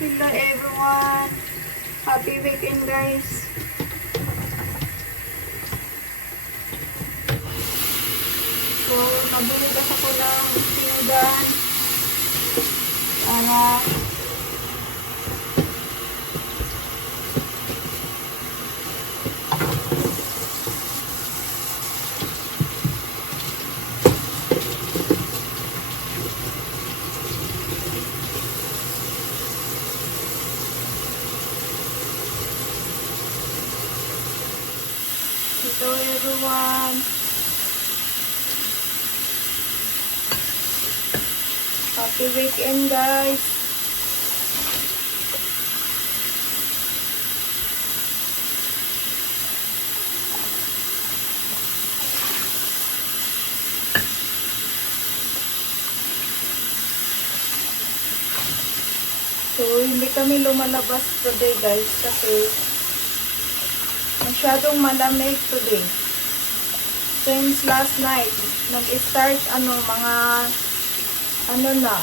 Hello everyone. Happy weekend guys. So, nabuhugas ako ng pinggan para hello everyone. Happy weekend guys. So, hindi kami lumalabas today guys kasi masyadong malamig today. Since last night, nag-start mga na,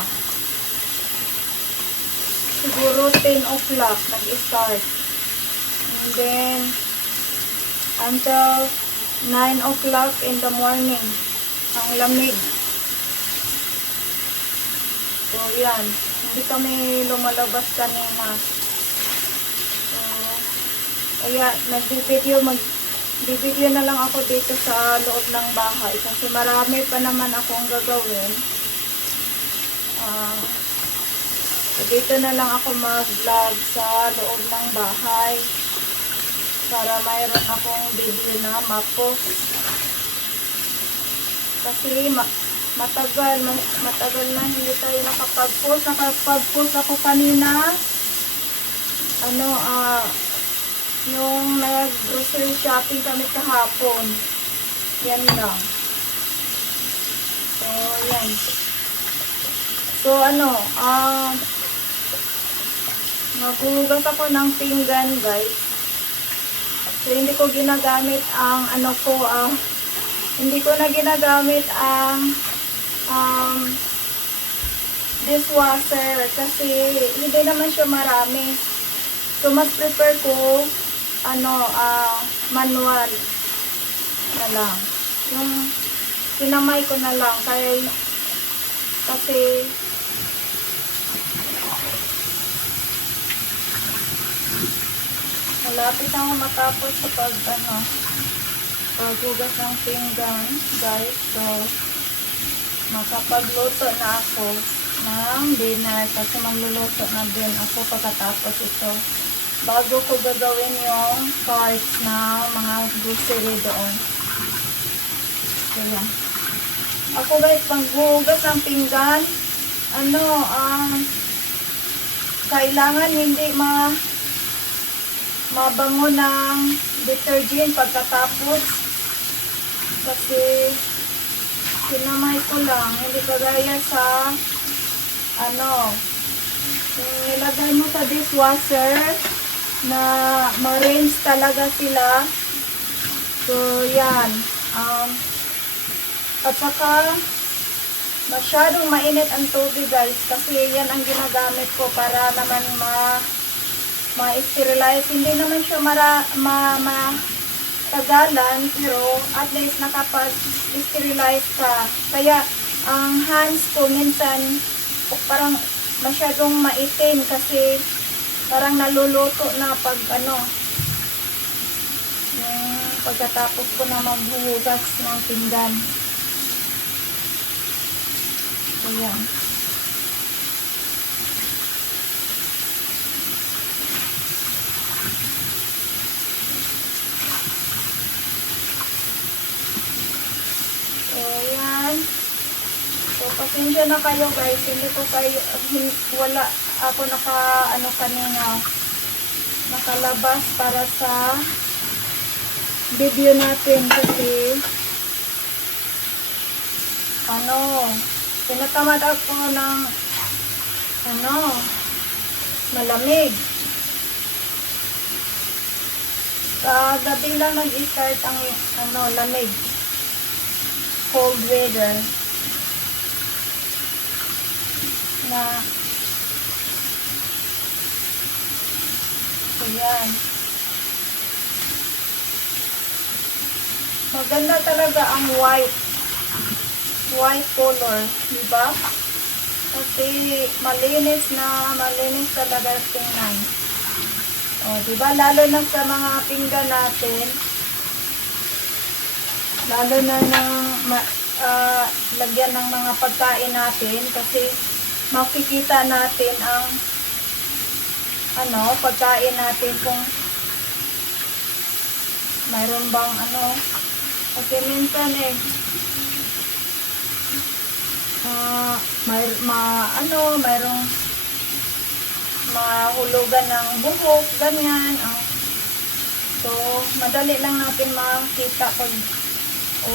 siguro 10 o'clock nag-start. And then, until 9 o'clock in the morning, ang lamig. So, yan. Hindi kami lumalabas kanina. So, kaya, Bibidyo na lang ako dito sa loob ng bahay kasi marami pa naman akong gagawin. Dito na lang ako mag-vlog sa loob ng bahay para mayroon akong video na ma-post. Kasi matagal na hindi tayo nakapag-post. Nakapag-post ako kanina. Yung nag-grocery shopping kami kahapon. Yan lang. So, yan. So, maghuhugas ako ng pinggan, guys. So, hindi ko ginagamit ang, hindi ko na ginagamit ang, dishwasher kasi hindi naman siya marami. So, mas prefer ko manual na lang. Yung sinamay ko na lang kasi malapit ako matapos sa paghugas ng pinggan, guys. So, makapagluto na ako ng dinner kasi magluluto na din ako pagkatapos ito. Bago ko gagawin yung carts na mga grocery doon. So, yan. Ako guys, paghugas ng pinggan, kailangan hindi mabango ng detergent pagkatapos. Kasi, sinamay ko lang, hindi kagaya sa, nilagay mo sa dishwasher, na ma-rinse talaga sila. So, yan. At saka, masyadong mainit ang tubig guys. Kasi yan ang ginagamit ko para naman ma-sterilize. Hindi naman siya tagalan, pero at least nakapag-sterilize ka. Kaya, ang hands ko minsan, parang masyadong maitim kasi parang naluluto na pagkatapos ko na maghuhugas ng pinggan. Ayan. So, ayan. So, pasensya na kayo guys. Wala ako kanina nakalabas para sa video natin kasi tinatamad ako ng malamig. Gabi lang nag-start ang lamig, cold weather na Ayan. Maganda talaga ang white. White color. Diba? Kasi malinis talaga tingnan. O, diba? Lalo na sa mga pinggan natin. Lalo na lagyan ng mga pagkain natin. Kasi makikita natin ang pagkain natin kung mayroon bang kasi minsan mayroong mahulugan ng buhok, ganyan. So, madali lang natin makita pag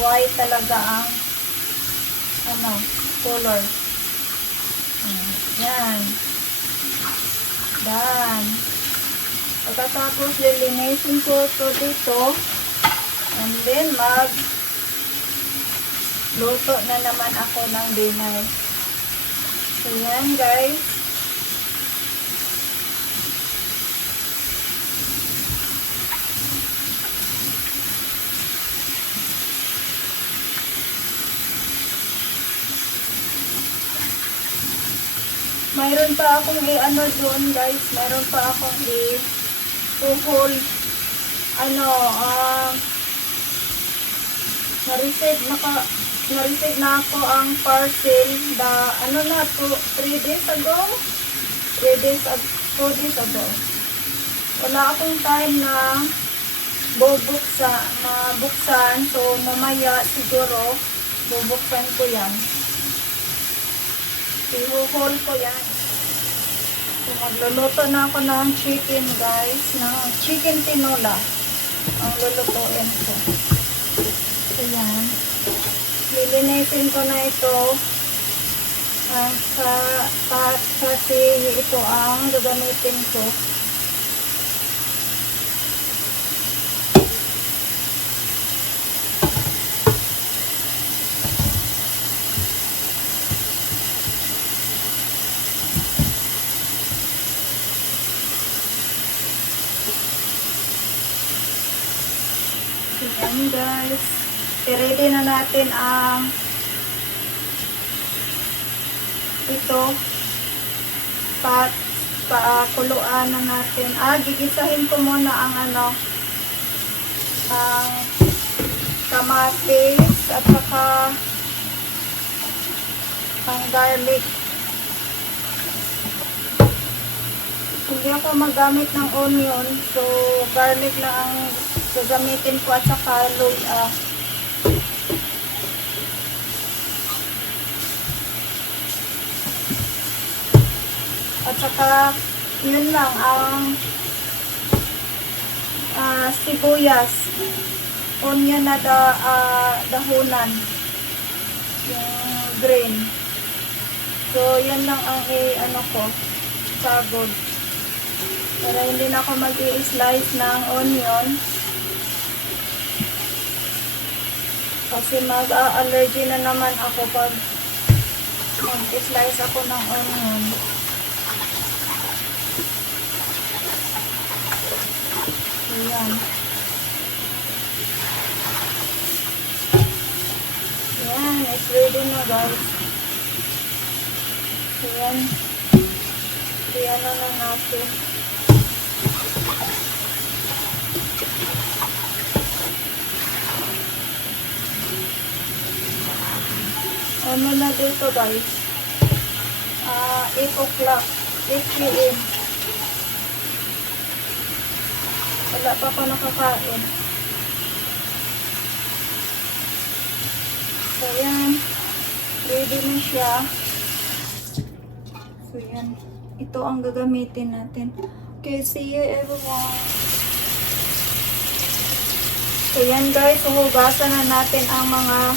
white talaga ang color. Yan. Dan. Pagkatapos, lilinisin ko ito dito. And then, luto na naman ako ng dinner. So, yan guys. Mayroon pa akong doon guys. Mayroon pa akong i-puhol. Na-receive na ako ang parcel 3 days ago. 2 days ago. Wala akong time na mabuksan. So, mamaya siguro bubuksan ko yan. I-haul ko yan. So, magluluto na ako ng chicken guys. Chicken tinola. Ang lulutuin ko. So, yan. Lilinisin ko na ito. Kasi ito ang gagamitin ko. Ayan guys, i-ready na natin ang pakuluan na natin. Gigisahin ko muna ang kamatis at saka ang garlic. Hindi ako magamit ng onion, so garlic na ang gagamitin ko at saka luya. At saka yun lang ang sibuyas. Onion na dahunan. Yung green. So yan lang ang sagod. Para hindi na ako mag-i-slice ng onion. Kasi mag-allergy na naman ako pag mag-slice ako ng onion. Ayan. Ayan, it's ready na guys. Ayan. Ayan na natin. Ano na dito guys? 8 o'clock. 8 p.m. Wala pa ako nakakain. So yan. Ready na siya. So yan. Ito ang gagamitin natin. Okay, see you everyone. So yan guys. Huhugasan na natin ang mga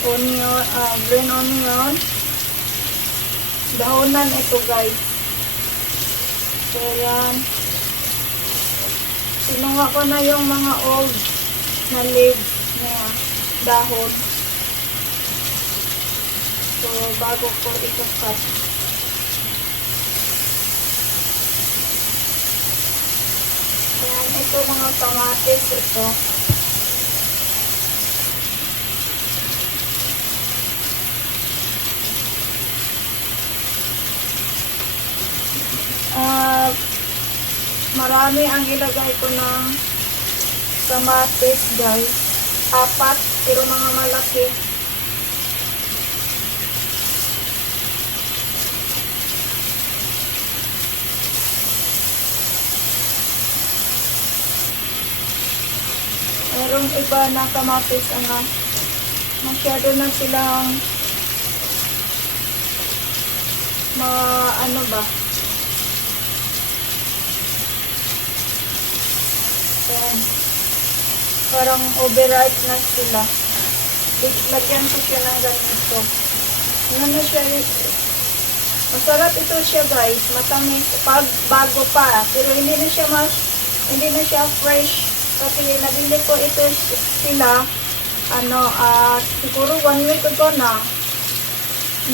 onion, green onion. Dahonan ito guys. So yan. Sinuha ko na yung mga old na leaves na dahon. So bago ko ito cut. ito mga kamatis ito. Marami ang ilagay ko ng kamatis guys. 4 pero mga malaki. Mayroong iba na kamatis masyado na silang ano ba? Ayan. Parang overripe na sila. Lagyan ko siya ng ganito. Ano siya? Masarap ito siya guys. Matamis. Pag bago pa. Pero hindi na siya fresh. Kasi nabili ko ito sila. Siguro 1 week ago na.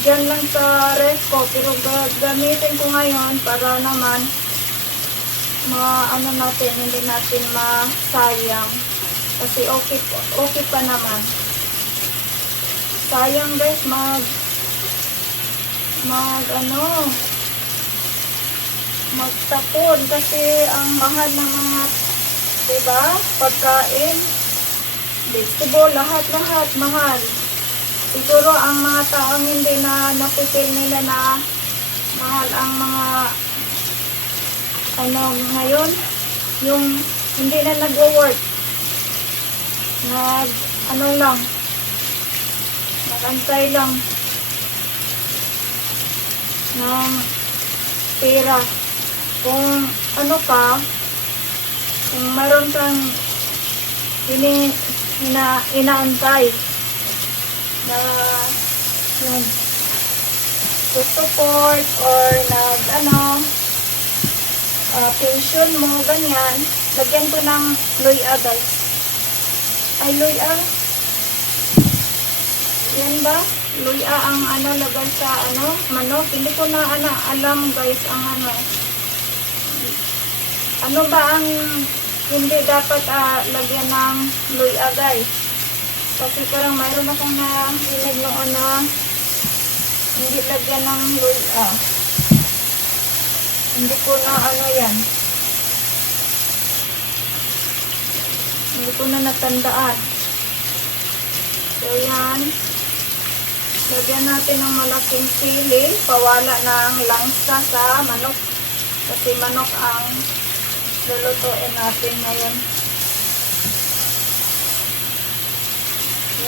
Diyan lang sa ref ko. Pero gamitin ko ngayon para naman hindi natin masayang. Kasi okay pa naman. Sayang guys, magtapon kasi ang mahal ng mga, diba? Pagkain, vegetable, lahat mahal. Siguro ang mga taong hindi na napipil nila na mahal ang mga ngayon, yung hindi na nag-work. Nagantay lang ng pera. Kung kung mayroon kang inaantay na yun, to support or pension mo, ganyan, lagyan ko ng luya guys. Ay, luya. Yan ba? Luya ang lagay sa manok. Hindi ko na alam guys ang ano ba ang hindi dapat lagyan ng luya guys. Kasi parang mayroon akong narinig noon na hindi lagyan ng luya. Hindi ko na yan. Hindi ko na natandaan. So yan. Lagyan natin ng malaking sili. Pawala ng langsa sa manok. Kasi manok ang lulutuin natin ngayon.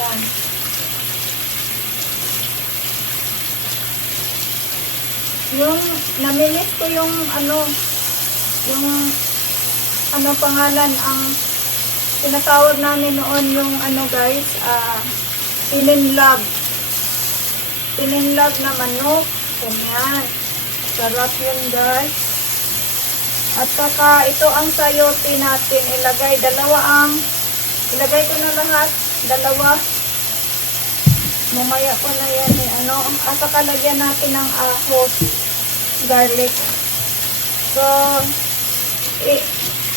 Yan. Yung namilis ko yung pangalan ang tinatawag namin noon yung guys, Pininlab na manok. Ganyan. Sarap yun guys. At saka ito ang sayote natin. Ilagay ko na lahat. 2. Mamaya ko na yan at saka lagyan natin ng ahos, garlic. So,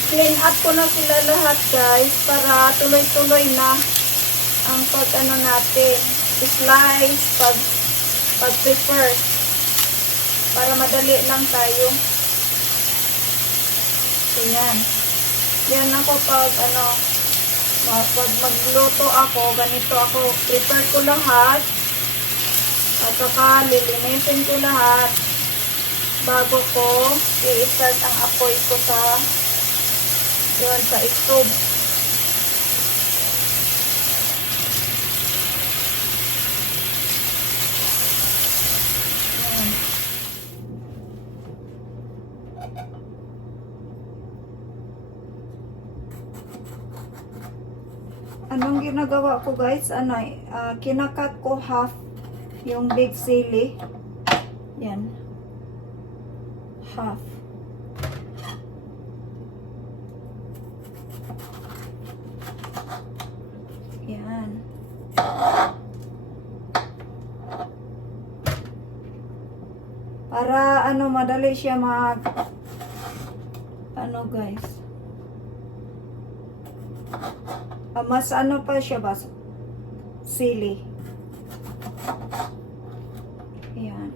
clean up ko na sila lahat guys para tuloy-tuloy na ang natin. Slice, pag-prepare. Para madali lang tayo. So, yan. Yan ako pag magluto ako, ganito ako, prepare ko lahat. At saka lilinisin ko lahat bago ko i-start ang apoy ko sa stove. Anong ginagawa ko guys? Kinakat ko half yung big sili. Yan. Half. Yan. Para madali siya guys. Mas ano pa siya ba? Sili. Ayan.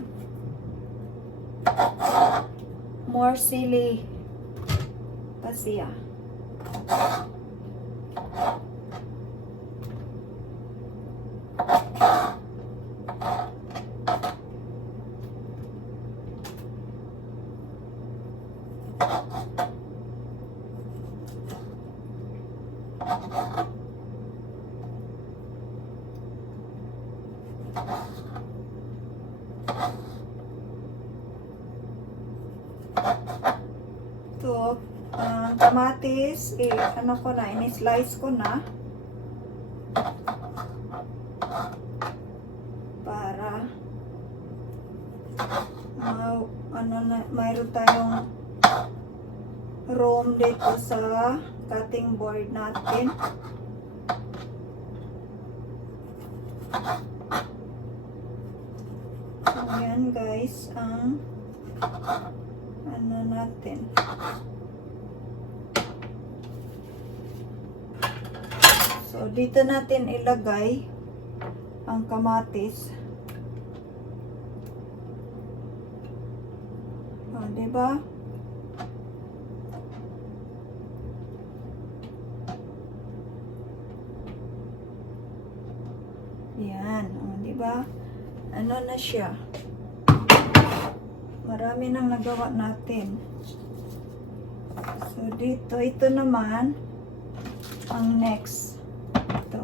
More sili pa siya. Ito, kamatis, ano ko na, ini-slice ko na. Para, ano na, mayroon tayong room dito sa cutting board natin. So, yan guys, ang ano natin. So, dito natin ilagay ang kamatis. O, diba? Yan. O, diba? Ano na siya? Marami nang nagawa natin. So, dito, ito naman ang next. Ito.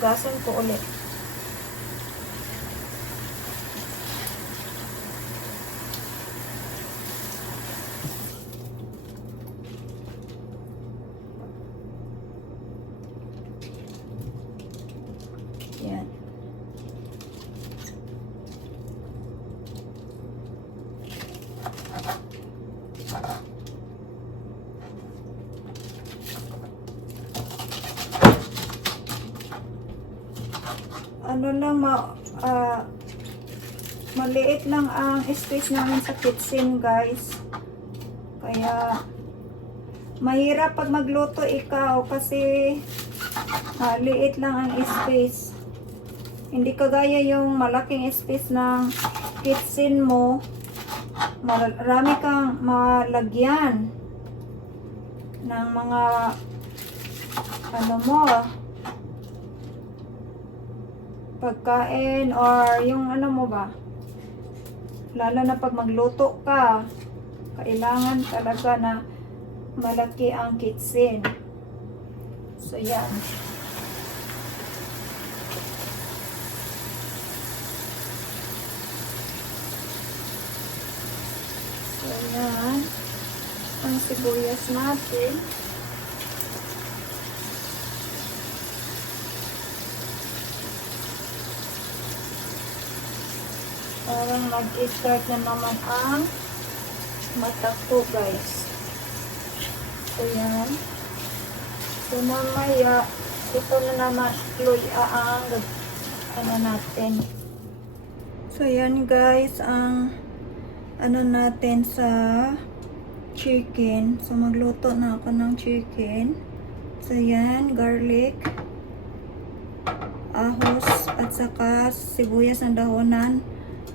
Gasan ko ulit. Yan. Ano lang, maliit lang ang space namin sa kitchen, guys. Kaya, mahirap pag magluto ikaw kasi liit lang ang space. Hindi kagaya yung malaking space ng kitchen mo. Marami kang malagyan ng mga ano mo, pagkain or yung ano mo ba, lalo na pag magluto ka, kailangan talaga na malaki ang kitchen. So yan. So yan ang sibuyas natin. Parang mag-start na naman ang mata ko, guys. So, yan. So, mamaya, ito na naman, ang ano natin. So, yan, guys, ang ano natin sa chicken. So, magluto na ako ng chicken. So, yan, garlic, ahos, at saka sibuyas na dahonan,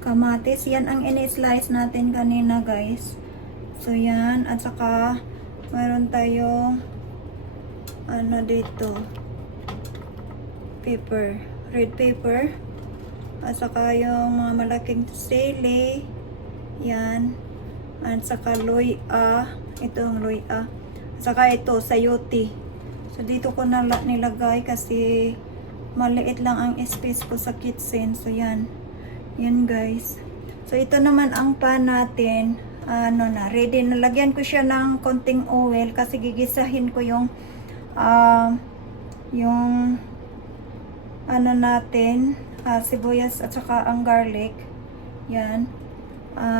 kamatis. Yan ang ini-slice natin kanina, guys. So, yan. At saka, mayroon tayong ano dito, pepper, red pepper. At saka yung mga malaking sili. Yan. At saka luya. Itong luya. At saka ito, sayote. So, dito ko na nilagay kasi maliit lang ang space ko sa kitchen. So, yan. Yan, guys. So, ito naman ang pan natin. Ano na, ready. Nalagyan ko siya ng konting oil kasi gigisahin ko yung ano natin, sibuyas at saka ang garlic. Yan.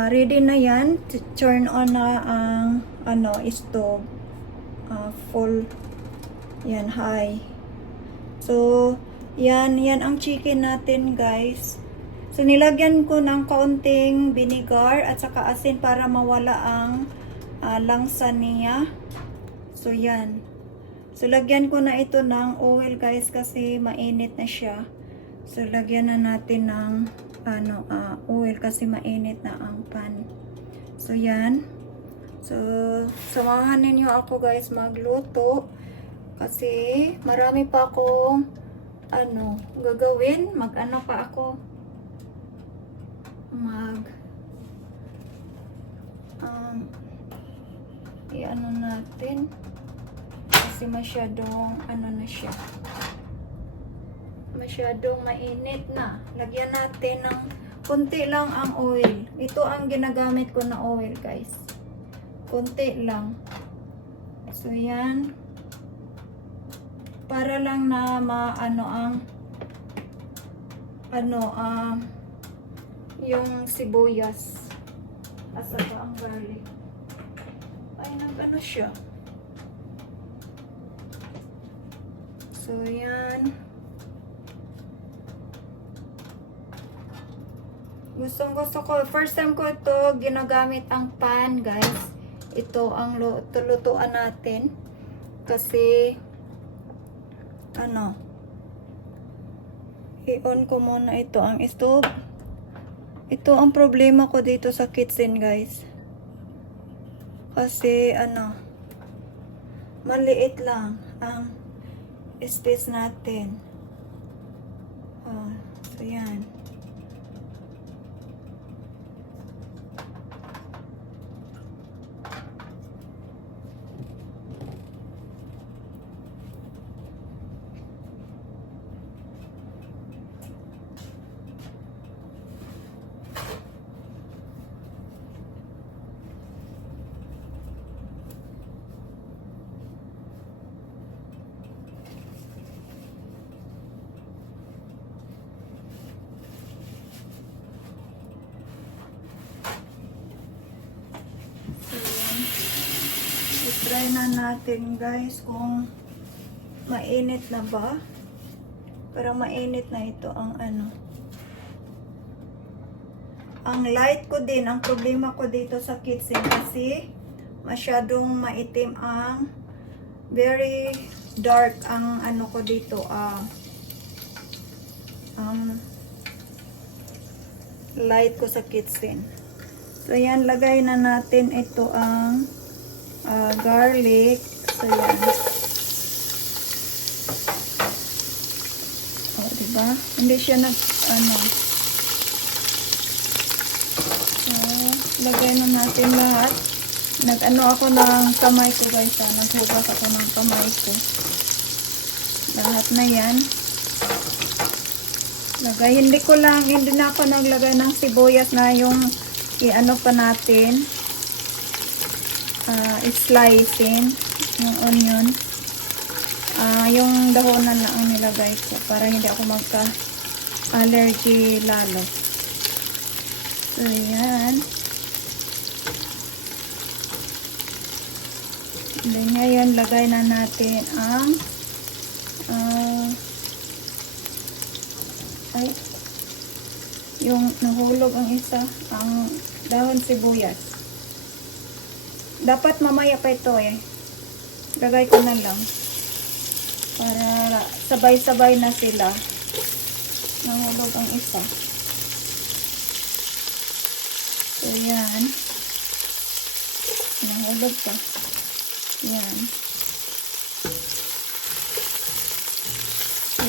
Ready na yan. Turn on na ang ano, stove. Full. Yan, high. So, yan ang chicken natin, guys. So, nilagyan ko ng kaunting vinegar at saka asin para mawala ang langsa niya. So, yan. So, lagyan ko na ito ng oil guys kasi mainit na siya. So, lagyan na natin ng oil kasi mainit na ang pan. So, yan. So, samahan ninyo ako guys magluto kasi marami pa akong gagawin. Mag-ano pa ako. I-ano natin kasi masyadong na siya, masyadong mainit na. Lagyan natin ng konti lang ang oil. Ito ang ginagamit ko na oil guys, konti lang. So yan, para lang na yung sibuyas at saka ang garlic ay nag-ano siya. So yan, gusto ko, first time ko ito ginagamit ang pan guys. Ito ang lutuan natin kasi i-on ko muna ito ang stove. Ito ang problema ko dito sa kitchen guys. Kasi maliit lang ang space natin. So yan. I-try na natin guys kung mainit na ba. Parang mainit na ito ang ang light ko din. Ang problema ko dito sa kitchen kasi masyadong maitim ang very dark ang ko dito, light ko sa kitchen. So yan, lagay na natin ito ang garlic. So yan. Diba? Hindi siya so, lagay na natin lahat. Ako ng kamay ko guys. Naghugas ako ng kamay ko. Lahat na yan. Lagay. Hindi na ako naglagay ng sibuyas na yung pa natin. Slicing yung onion. Yung dahonan na ang nilagay ko para hindi ako magka-allergy lalo. So, yan. Then, ngayon, lagay na natin ang yung nahulog ang isa, ang dahon sibuyas. Dapat mamaya pa ito Lagay ko na lang para sabay-sabay na sila. Nahulog ang isa. So yan, nahulog pa. Yan. So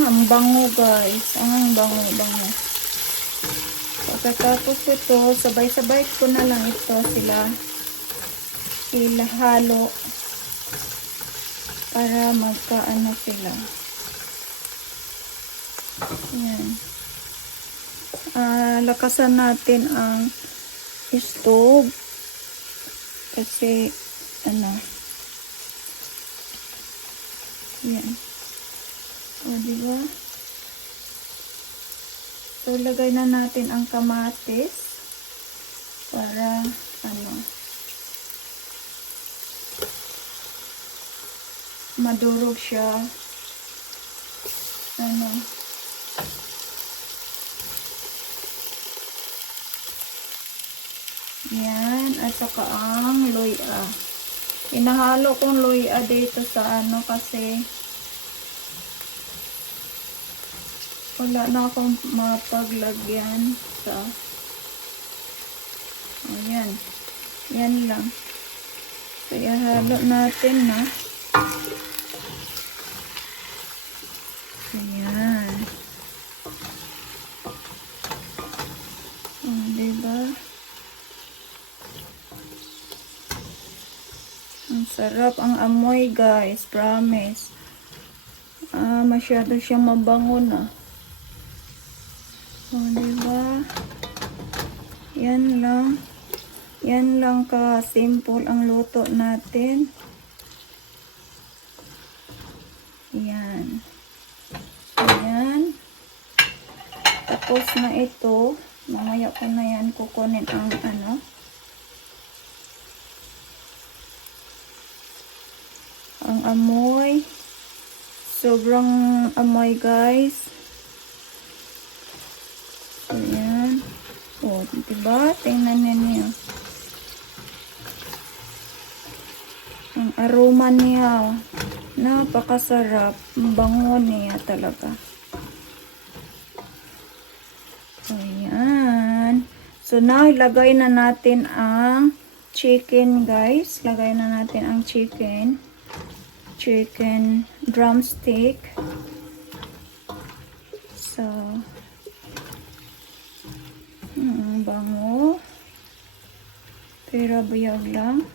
ang bango guys, ang bango. Pagkatapos ito, sabay-sabay ko na lang ito sila halo para magkaano sila. Yan. Lakasan natin ang stove kasi yan. O, diba? So, lagay na natin ang kamatis para madurog siya. Ayan. At saka ang luya. Inahalo kong luya dito sa ano kasi wala na akong mapaglagyan sa ayan. Yan lang. So, ihalo natin na. Ayan. Diba? Ang sarap ang amoy, guys. Promise. Masyado siyang mabango na. Diba? Yan lang. Yan lang ka-simple ang luto natin. Yan. Ayan. Tapos na ito. Mamaya ko na yan kukunin ang ano. Ang amoy. Sobrang amoy, guys. Ayan. O, diba? Tingnan niyo. Ang aroma niya. Napakasarap. Ang bango niya talaga. Ayan. So, now, ilagay na natin ang chicken, guys. Lagay na natin ang chicken. Chicken drumstick. So, bango. Pero buyag lang.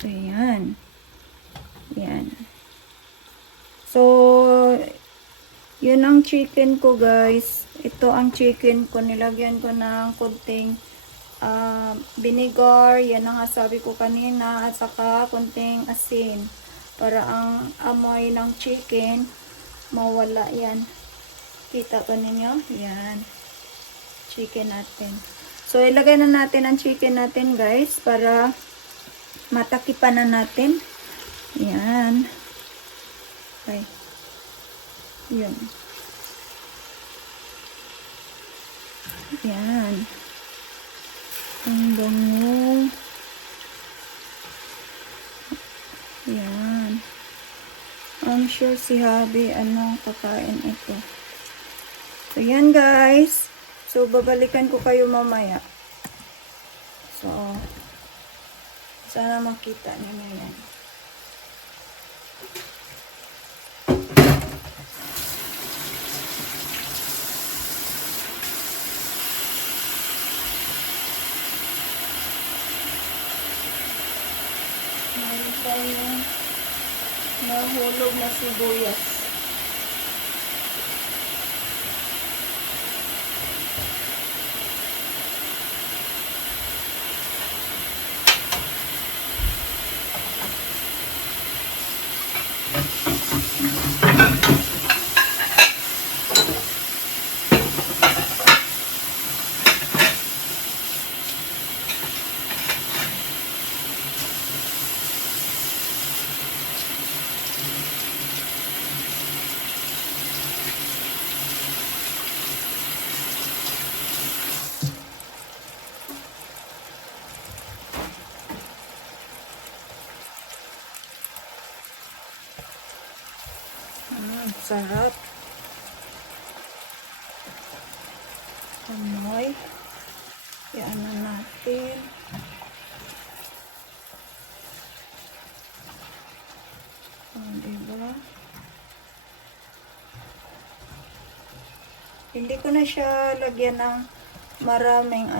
So, yan. Yan. So, yun ang chicken ko, guys. Ito ang chicken ko. Nilagyan ko ng kunting vinegar. Yan ang sabi ko kanina. At saka kunting asin. Para ang amoy ng chicken mawala yan. Kita ko ninyo? Yan. Chicken natin. So, ilagay na natin ang chicken natin, guys. Para matakipan na natin. Yan. Okay. Yun. Yan. Ang bango. Yan. I'm sure si Habi kakain ito. So, yan, guys. So, babalikan ko kayo mamaya. So, sana makita niyo yan. Meron tayong nahulog na sibuyas. Sarap. Amoy. Yan na natin. Diba? Hindi ko na siya lagyan ng maraming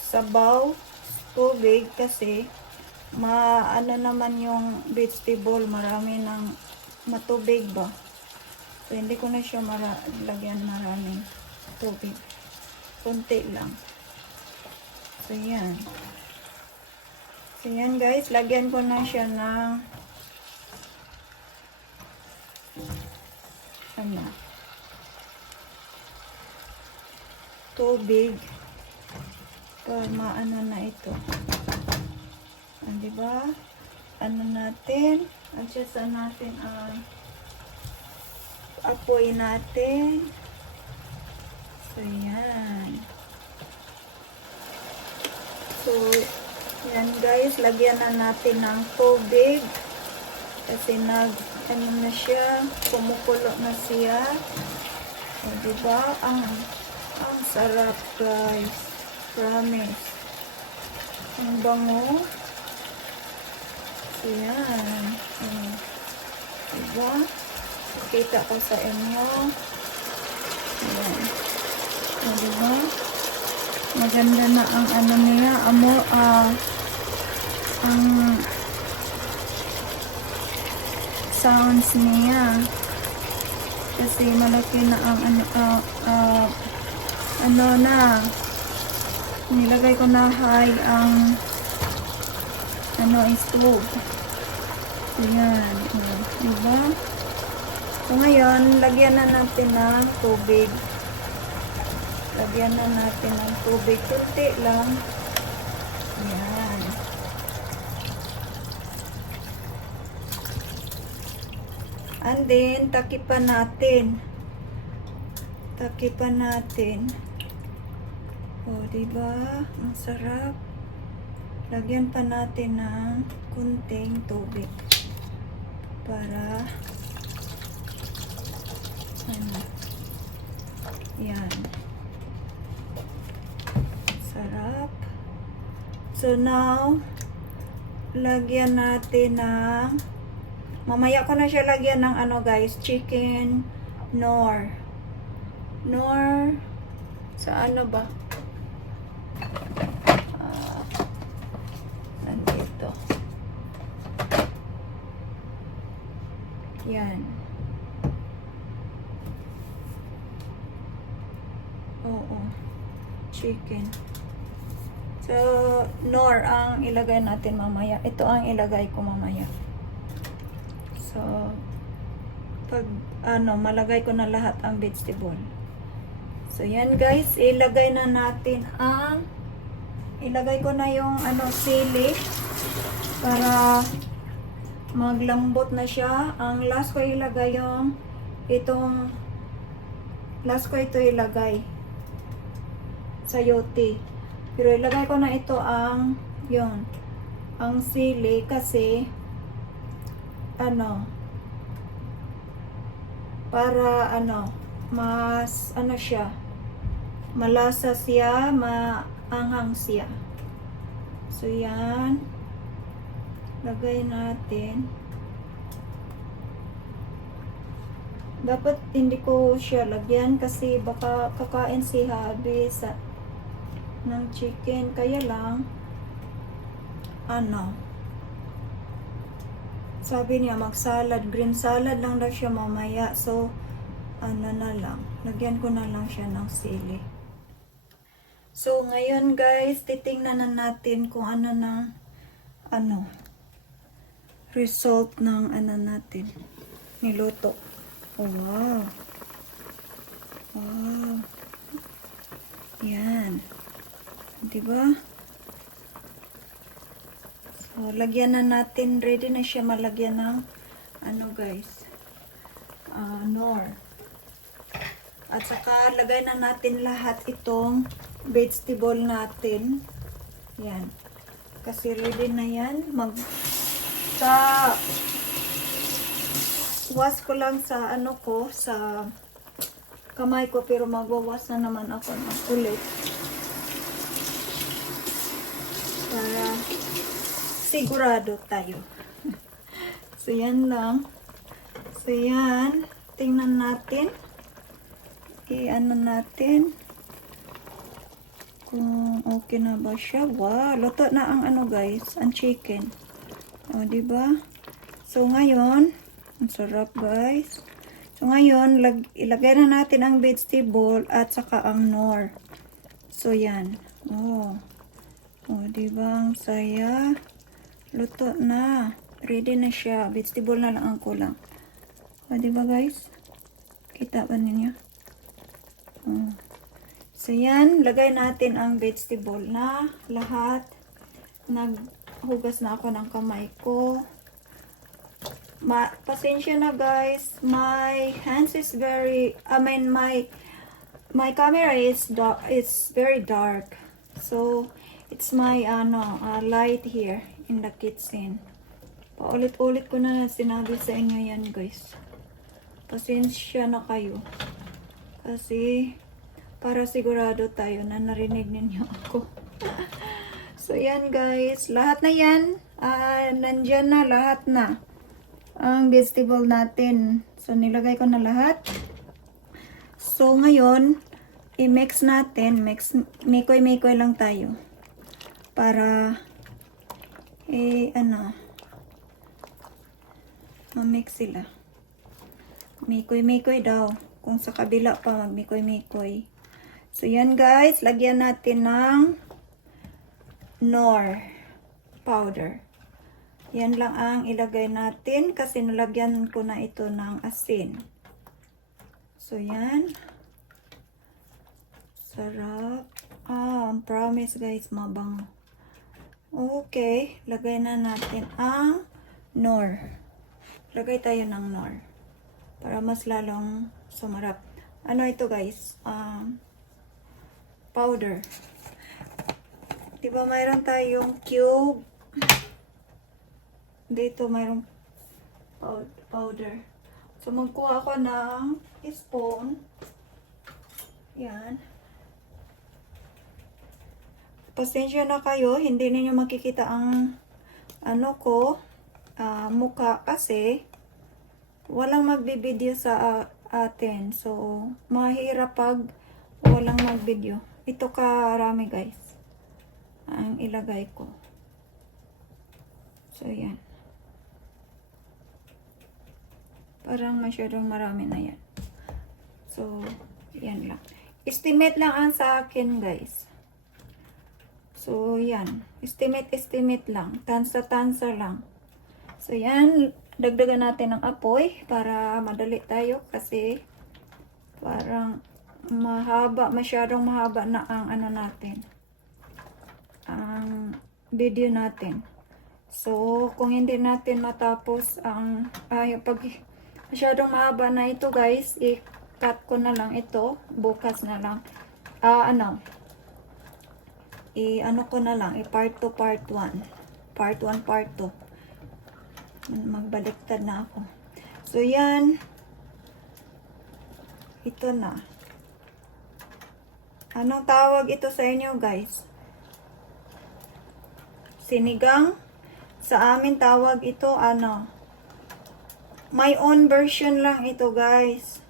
sabaw, tubig kasi naman yung vegetable, marami ng matubig ba. So, hindi ko na siya lagyan maraming tubig. Kunti lang. So, yan. So, yan, guys. Lagyan ko na siya ng tubig para maano na ito. Diba? Natin, adjust natin ang apoy natin. guys, lagyan na natin ng tubig. Kasi ano na siya, kumukulo na siya. O, diba? Ang sarap guys. Promise. Ang bango. So, yan. Diba? Kita ko sa inyo. Yan. O, diba? Maganda na ang ano niya. Ang sounds niya. Kasi malaki na ang ano na. Nilagay ko na high ang stove. Ayan. Diba? So, ngayon, lagyan na natin ng tubig. Lagyan na natin ng tubig. Kunti lang. Ayan. And then, takipan natin. Takipan natin. O, diba? Ang sarap. Lagyan pa natin ng kunting tubig. Para, yan. Sarap. So, now, lagyan natin ng, mamaya ko na siya lagyan ng guys, chicken nor. Sa ano ba? Nandito. Yan. Oo. Chicken. So, nor ang ilagay natin mamaya. Ito ang ilagay ko mamaya. So, pag malagay ko na lahat ang vegetable. So, yan guys, ilagay ko na yung sili para maglambot na siya. Ang last ko ilagay ito ilagay sayote. Pero ilagay ko na ito ang sili kasi para mas siya, malasa siya, maanghang siya. So yan, lagay natin. Dapat hindi ko siya lagyan kasi baka kakain si Habi ng chicken, kaya lang sabi niya mag-salad, green salad lang daw siya mamaya. So na lang, lagyan ko na lang siya ng sili. So ngayon guys, titingnan na natin kung result ng natin niluto. Oh, wow. Yan, diba? So, lagyan na natin. Ready na siya malagyan ng guys. Nor. At saka, lagay na natin lahat itong vegetable natin. Yan. Kasi ready na yan. Was ko lang sa sa kamay ko, pero magwawas na naman ako ng ulit. Para sigurado tayo. So, yan lang. So, yan. Tingnan natin. Natin. Kung okay na ba siya. Wow. Luto na ang guys. Ang chicken. O, diba? So, ngayon, ang sarap guys. So, ngayon, ilagay na natin ang vegetable at saka ang nor. So, yan. Oh. O, diba? Ang saya. Luto na. Ready na siya. Vegetable na lang ang kulang. O, diba guys? Kita ba ninyo? O. So, yan. Lagay natin ang vegetable na lahat. Naghugas na ako ng kamay ko. Pasensya na guys. My hands is very, my camera is very dark. So, it's my light here. in the kitchen. Paulit-ulit ko na sinabi sa inyo yan, guys. Pasensya na kayo. Kasi, para sigurado tayo na narinig ninyo ako. So, yan guys. Lahat na yan. Nandyan na, lahat na. Ang vegetable natin. So, nilagay ko na lahat. So, ngayon, i-mix natin. Mikoy-mikoy lang tayo. Para, ma-mix sila. Mikoy-mikoy daw. Kung sa kabila pa, mag-mikoy-mikoy. So, yan guys. Lagyan natin ng Knorr powder. Yan lang ang ilagay natin kasi nalagyan ko na ito ng asin. So, yan. Sarap. Promise guys, mabango. Okay. Lagay na natin ang Knorr. Lagay tayo ng Knorr. Para mas lalong sumarap. Ano ito guys? Powder. Diba mayroon tayong cube? Dito mayroong powder. So magkuha ako ng spoon. Yan. Pasensya na kayo, hindi ninyo makikita ang mukha kasi walang magbibideo sa atin. So, mahirap pag walang magbideo. Ito karami guys. Ang ilagay ko. So, yan. Parang masyadong marami na yan. So, yan lang. Estimate lang ang sa akin guys. So, yan. Estimate lang. Tansa-tansa lang. So, yan. Dagdagan natin ng apoy para madali tayo kasi parang masyadong mahaba na ang natin. Ang video natin. So, kung hindi natin matapos pag masyadong mahaba na ito guys, i-cut ko na lang ito. Bukas na lang. Ko na lang. Part 2, part 1. Part 1, part 2. Magbaliktad na ako. So, yan. Ito na. Anong tawag ito sa inyo, guys? Sinigang? Sa amin tawag ito, my own version lang ito, guys.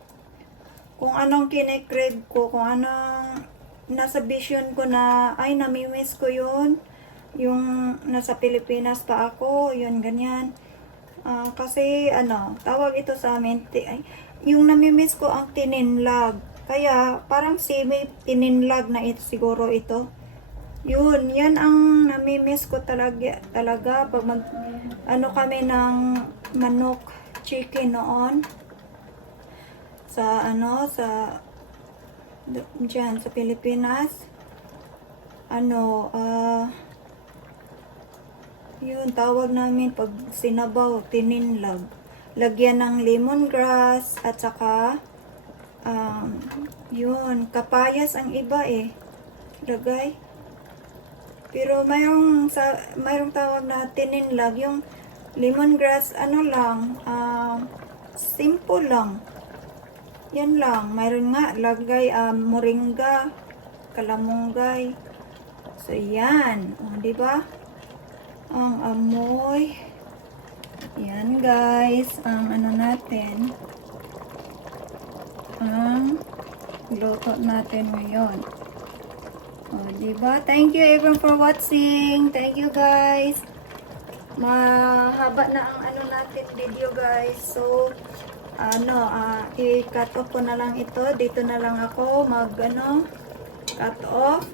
Kung anong kinikrave ko, kung anong nasa vision ko na, ay, namimiss ko yun. Yung nasa Pilipinas pa ako, yun, ganyan. Kasi, tawag ito sa amin, yung namimiss ko ang tininlag. Kaya, parang semi-tininlag na ito, siguro ito. Yun, yan ang namimiss ko talaga pag kami ng manok chicken noon. Diyan, sa Pilipinas. Yun, tawag namin pag sinabaw, tininlag. Lagyan ng lemongrass at saka yun, kapayas ang iba lagay. Pero mayroong tawag na tininlag, yung lemongrass, simple lang. Yan lang. Mayroon nga, lagay moringa, kalamunggay. So, yan. Diba? Ang amoy. Yan, guys. Ang natin. Ang luto natin ngayon. Diba? Thank you everyone for watching. Thank you, guys. Mahaba na ang natin video, guys. So, i-cut off ko na lang ito. Dito na lang ako cut off.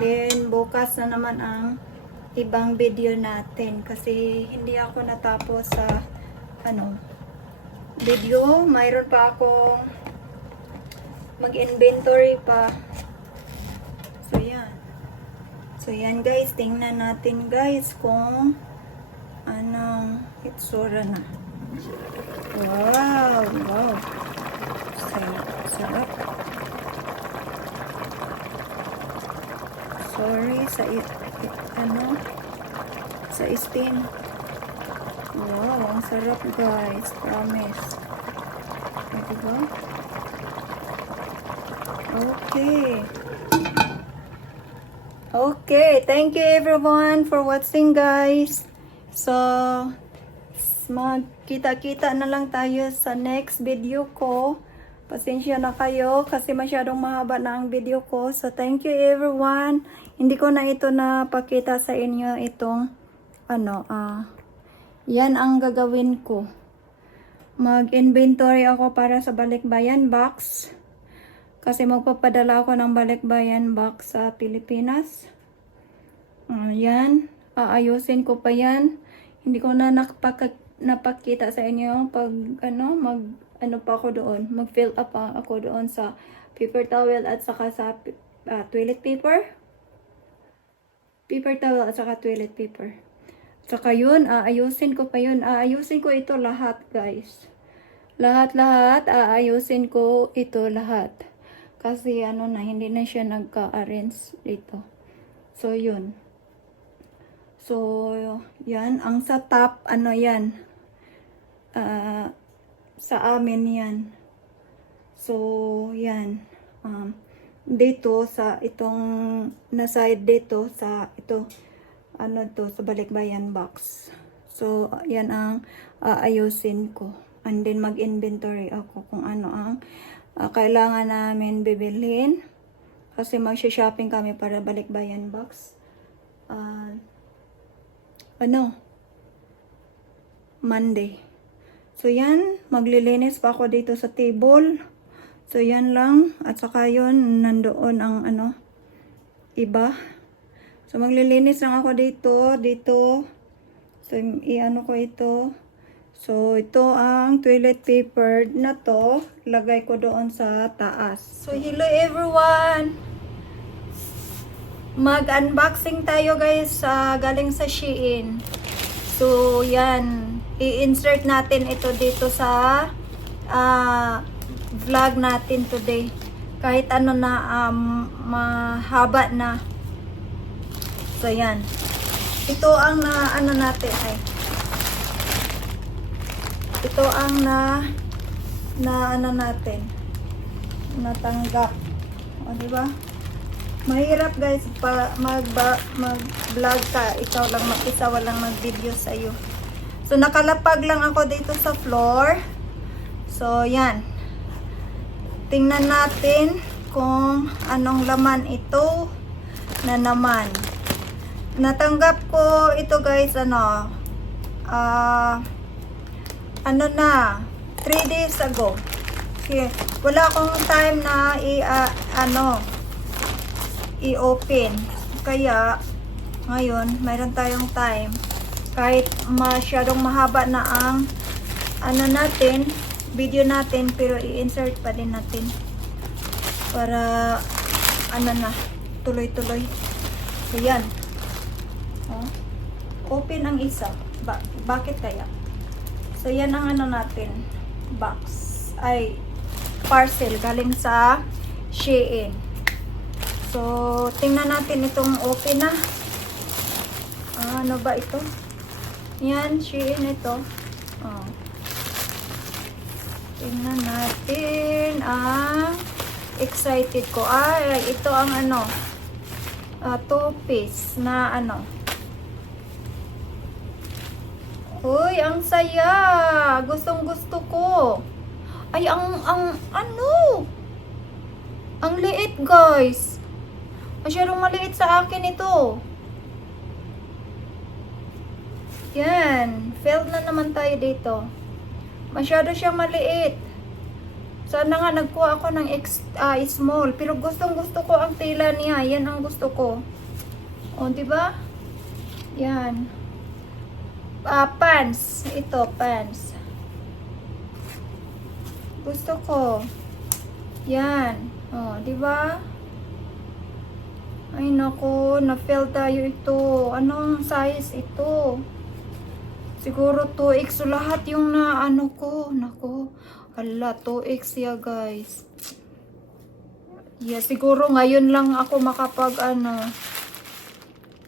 Then, bukas na naman ang ibang video natin. Kasi, hindi ako natapos sa, video. Mayroon pa akong mag-inventory pa. So, yan. So, yan, guys. Tingnan natin, guys, kung anong itsura na. Wow! Wow! Sarap. Sorry sa sa steam. Wow, ang sarap guys. Promise. O, diba? Okay. Okay. Thank you everyone for watching guys. So, magkita-kita na lang tayo sa next video ko. Pasensya na kayo kasi masyadong mahaba na ang video ko. So, thank you everyone. Hindi ko na ito napakita sa inyo itong yan ang gagawin ko. Mag-inventory ako para sa balikbayan box. Kasi magpapadala ako ng balikbayan box sa Pilipinas. Yan. Aayusin ko pa yan. Hindi ko na napakita sa inyo pag pa ako doon. Mag-fill up ako doon sa paper towel at saka sa toilet paper. Paper towel at saka toilet paper. Saka yun, aayusin ko pa yun. Aayusin ko ito lahat, guys. Lahat, aayusin ko ito lahat. Kasi hindi na siya nagka-arrange dito. So, yun. So, yan. Ang sa top, yan. Sa amin yan. So, yan. Dito, sa itong na-side dito, sa ito. Sa balikbayan box. So, yan ang ayusin ko. And then, mag-inventory ako kung ano ang kailangan namin bibilhin. Kasi mag-shopping kami para balikbayan box. Monday. So, yan. Maglilinis pa ako dito sa table. So, yan lang. At saka yun, nandoon ang iba. So, maglilinis lang ako dito. So, ko ito. So, ito ang toilet paper na to. Lagay ko doon sa taas. So, hello everyone! Mag-unboxing tayo guys galing sa Shein. So, yan. I-insert natin ito dito sa vlog natin today. Kahit mahaba na. So, yan. Ito ang natin. Ito ang natin. Natanggap. O, diba? Mahirap guys mag-vlog ka. Ikaw lang mag-isa, walang mag-video sa'yo. So, nakalapag lang ako dito sa floor. So, yan. Tingnan natin kung anong laman ito na naman. Natanggap ko ito guys, 3 days ago. Okay. Wala akong time na i-open. Kaya, ngayon, mayroon tayong time. Kahit masyadong mahaba na ang video natin, pero i-insert pa din natin. Para, tuloy-tuloy. So, yan. Open ang isa. Bakit kaya? So, yan ang natin. Box. Parcel. Galing sa Shein. So, tingnan natin itong open na. Ano ba ito? Yan, Shein ito. Tingnan natin. Excited ko. Ito ang 2-piece na Uy, ang saya. Gustong gusto ko. Ay, ang liit, guys. Masyadong maliit sa akin ito. Yan. Failed na naman tayo dito. Masyado siyang maliit. Sana nga nagkuha ako ng small. Pero gustong gusto ko ang tela niya. Yan ang gusto ko. O, diba? Yan. Pants. Ito, pants. Gusto ko. Yan. O, diba? Ay, naku. Na-fail tayo ito. Anong size ito? Siguro 2X. So, lahat yung ko. Naku. Hala, 2X ya, guys. Yeah, siguro ngayon lang ako makapag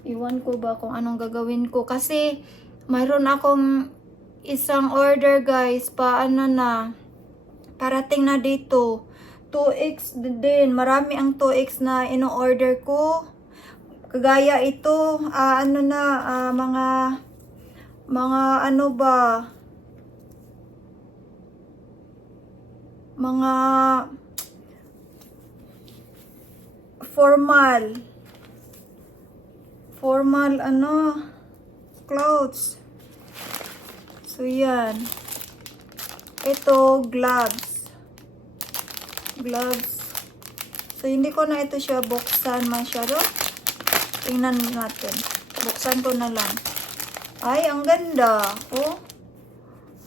Iwan ko ba kung anong gagawin ko. Kasi, mayroon akong isang order guys. Paano na. Parating na dito. 2x din. Marami ang 2x na ino-order ko. Kagaya ito. Mga ano ba. Mga formal clothes. So yan. Ito gloves. So hindi ko na ito siya buksan masyado. Tingnan natin. Buksan ko na lang. Ay, ang ganda. Oh.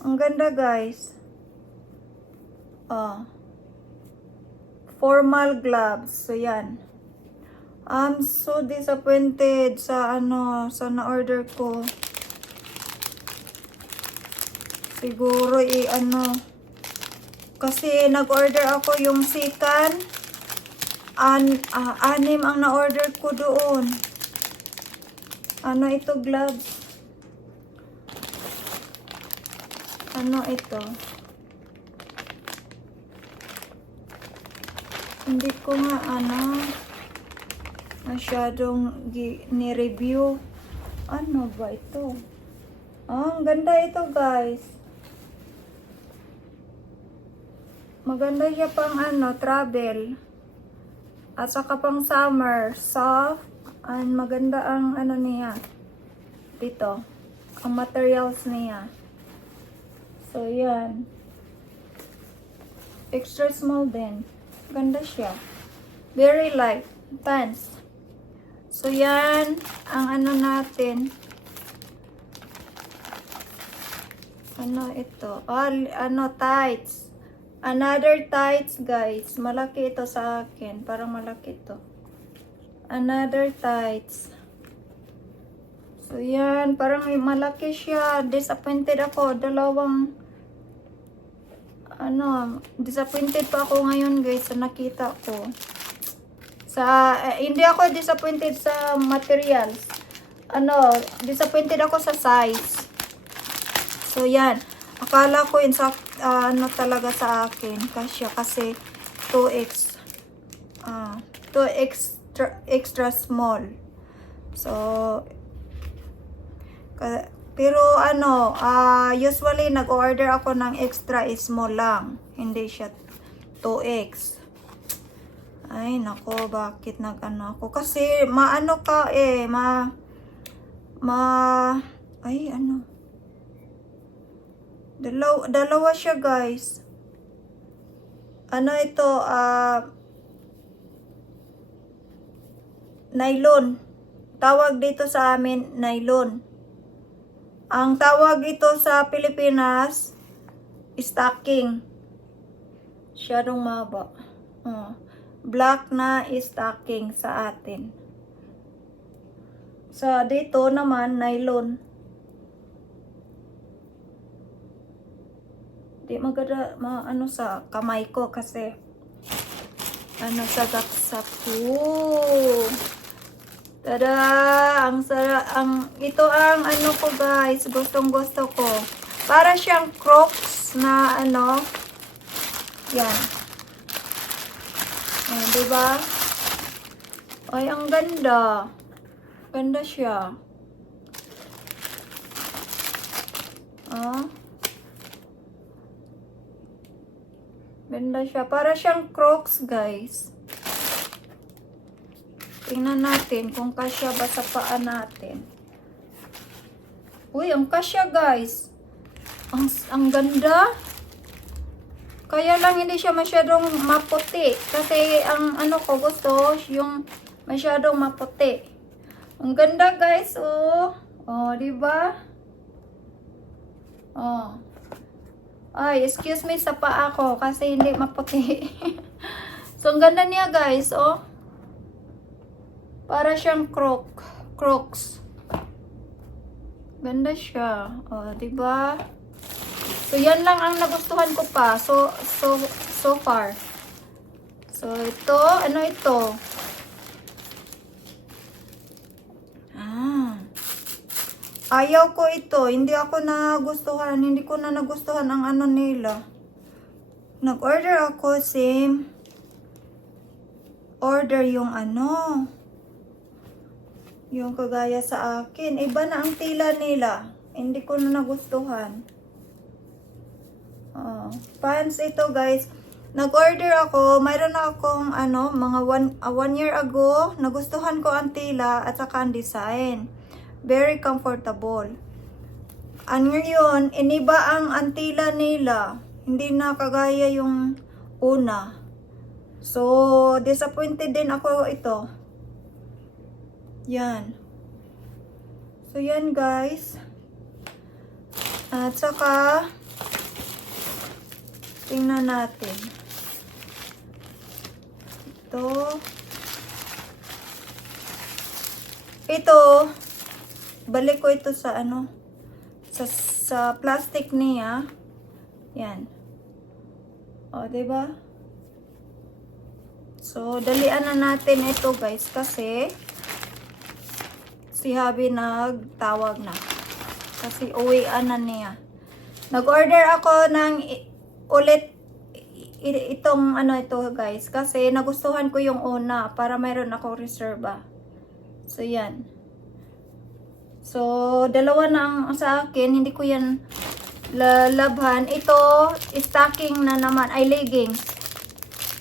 Ang ganda guys. Formal gloves. So yan. I'm so disappointed sa na-order ko. Siguro kasi nag-order ako yung sikan. Anim ang na-order ko doon. Ano ito, gloves? Ano ito? Hindi ko nga masyadong ni-review. Ano ba ito? Ang ganda ito guys. Maganda siya pang travel. At saka pang summer. Soft. And maganda ang niya. Dito. Ang materials niya. So yan. Extra small din. Ganda siya. Very light. Pants. So yan. Ang natin. Ano ito? Tights. Another tights guys. Malaki ito sa akin. Parang malaki ito. Another tights. So yan. Parang malaki siya. Disappointed ako. Disappointed pa ako ngayon guys sa nakita ko. Hindi ako disappointed sa materials. Disappointed ako sa size. So yan. Akala ko talaga sa akin. Kasi 2x. 2x extra small. So pero usually nag-order ako ng extra small lang. Hindi siya 2x. Ay, nako, bakit ako? Kasi, dalawa siya, guys. Ito, nylon. Tawag dito sa amin, nylon. Ang tawag ito sa Pilipinas, stocking. Siyadong maba. Black na stocking sa atin. Sa dito naman, nylon. Di maganda, sa kamay ko kasi, sagap-sap ko. Tada! Ito ang ko guys, gustong-gusto ko. Para siyang Crocs na yan. Diba? Ay, ang ganda. Ganda siya. Ganda siya. Para siyang Crocs, guys. Tingnan natin kung kasya ba sa paa natin. Uy, ang kasya, guys. Ang ganda. Kaya lang hindi siya masyadong maputi. Kasi ang ko gusto, yung masyadong maputi. Ang ganda guys, oh. Oh, diba? Oh. Ay, excuse me sa paa ko kasi hindi maputi. So, ang ganda niya guys, oh. Para siyang Crocs. Ganda siya. Oh, diba? So, yan lang ang nagustuhan ko pa. So far. So, ito. Ano ito? Ayaw ko ito. Hindi ako nagustuhan. Hindi ko na nagustuhan ang ano nila. Nag-order ako, same. Order yung ano. Yung kagaya sa akin. Iba na ang tila nila. Hindi ko na nagustuhan. Pants ito, guys. Nag-order ako. Mayroon na akong ano, mga one year ago. Nagustuhan ko ang tila at saka ang design. Very comfortable. Ang ngayon, iniba ang antila nila. Hindi na kagaya yung una. So, disappointed din ako ito. Yan. So, yan guys. At saka, tingnan natin. Ito, balik ko ito sa ano, sa plastic niya. Yan. O, diba? So, dalian na natin ito guys kasi si Habi nagtawag na. Kasi uwian na niya. Nag-order ako ng ulit itong ano ito guys kasi nagustuhan ko yung una para mayroon ako reserva. So, yan. So, dalawa na ang sa akin. Hindi ko yan lalabhan. Ito, stocking na naman. Ay, leggings.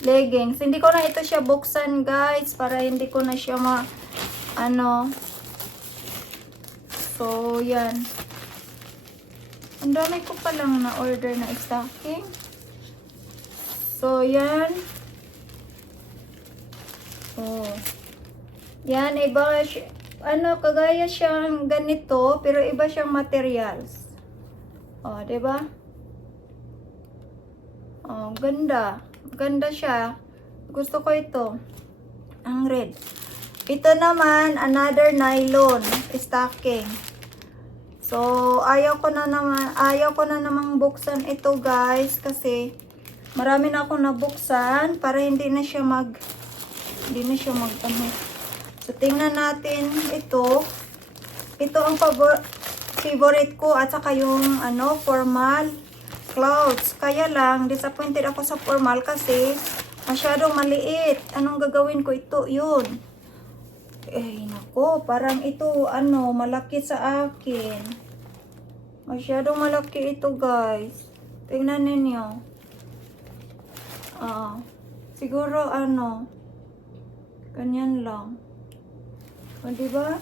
Leggings. Hindi ko na ito siya buksan, guys. Para hindi ko na siya ano. So, yan. Ang dami ko palang na-order na stocking. So, yan. Oh. Yan, iba siya. Ano, kagaya siyang ganito, pero iba siyang materials. Oh, 'di ba? Oh, ganda. Ganda siya. Gusto ko ito. Ang red. Ito naman, another nylon stocking. So, ayaw ko na namang buksan ito, guys, kasi marami na akong nabuksan para hindi na siya ano. So, tingnan natin ito. Ito ang favorite ko at saka yung ano, formal clothes. Kaya lang, disappointed ako sa formal kasi masyadong maliit. Anong gagawin ko ito? Yun. Eh, nako, parang ito, ano, malaki sa akin. Masyadong malaki ito, guys. Tingnan ninyo. Siguro, ano, ganyan lang. O, diba?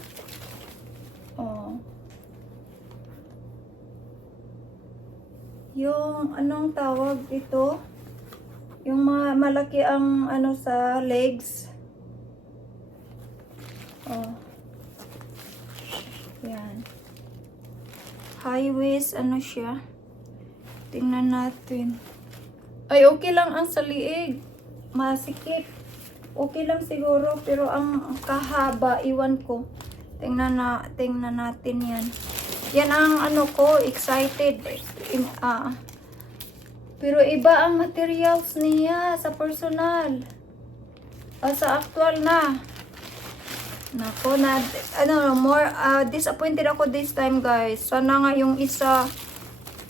Yung, anong tawag ito? Yung malaki ang, ano, sa legs. Yan. High waist, ano siya? Tingnan natin. Ay, okay lang ang sa liig. Masikip. Okay lang siguro, pero ang kahaba, iwan ko. Tingnan natin yan. Yan ang ano ko, excited. Pero iba ang materials niya sa personal. Sa actual na. Nako, more, disappointed ako this time, guys. Sana nga yung isa,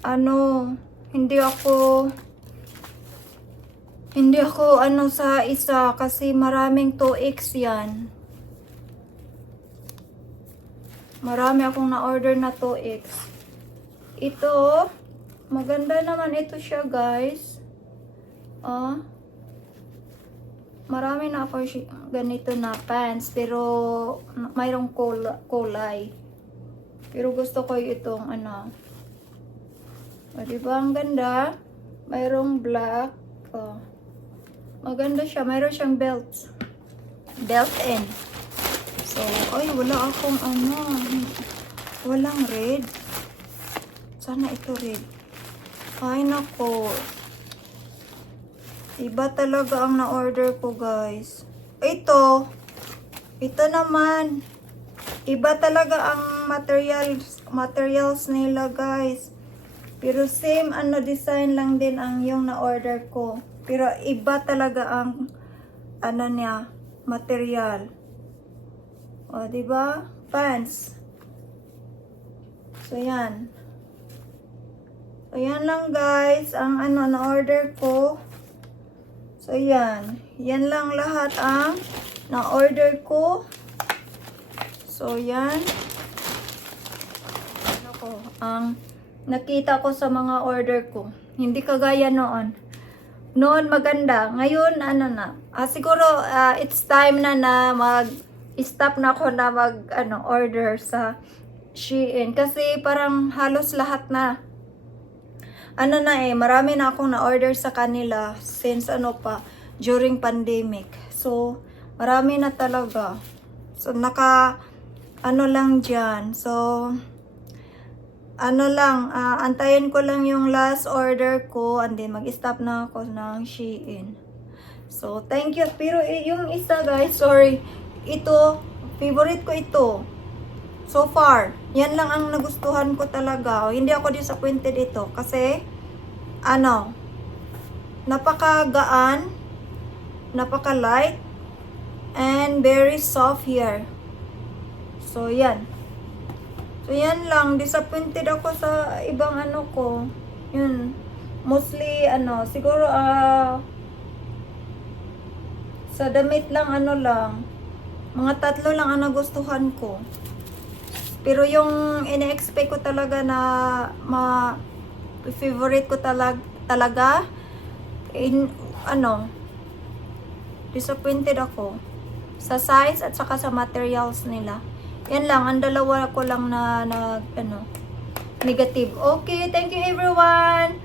ano, hindi ako ano sa isa kasi maraming 2x yan. Marami akong na-order na 2x. Ito, maganda naman ito siya, guys. Marami na ako ganito na pants pero mayroong kulay. Pero gusto ko itong ano. O, diba ang ganda? Mayroong black. Maganda siya. Mayroon siyang belt. Belt-in. So, ay, wala akong ano. Walang red. Sana ito red. Ay, nako. Iba talaga ang na-order ko, guys. Ito naman. Iba talaga ang materials nila, guys. Pero same ano design lang din ang yung na-order ko. Pero iba talaga ang ano niya, material. O, diba? Pants. So, yan. So, yan lang guys, ang na-order ko. So, yan. Yan lang lahat ang na-order ko. So, yan. Ang nakita ko sa mga order ko. Hindi kagaya noon. Noon maganda. Ngayon, siguro, it's time na mag-stop na ako na order sa Shein. Kasi parang halos lahat na. Marami na akong na-order sa kanila since during pandemic. So, marami na talaga. So, lang dyan. So, antayin ko lang yung last order ko and then mag-stop na ako ng Shein. So, thank you. Pero yung isa guys, sorry, ito, favorite ko ito. So far, yan lang ang nagustuhan ko talaga. Hindi ako disappointed ito kasi napaka-gaan, napaka-light, and very soft here. So, yan. So, yan lang. Disappointed ako sa ibang ko. Yun. Mostly, siguro, sa damit lang, lang. Mga 3 lang ang nagustuhan ko. Pero yung ine-expect ko talaga na favorite ko talaga disappointed ako sa size at saka sa materials nila. Yan lang, ang dalawa ko lang na negative. Okay, thank you everyone.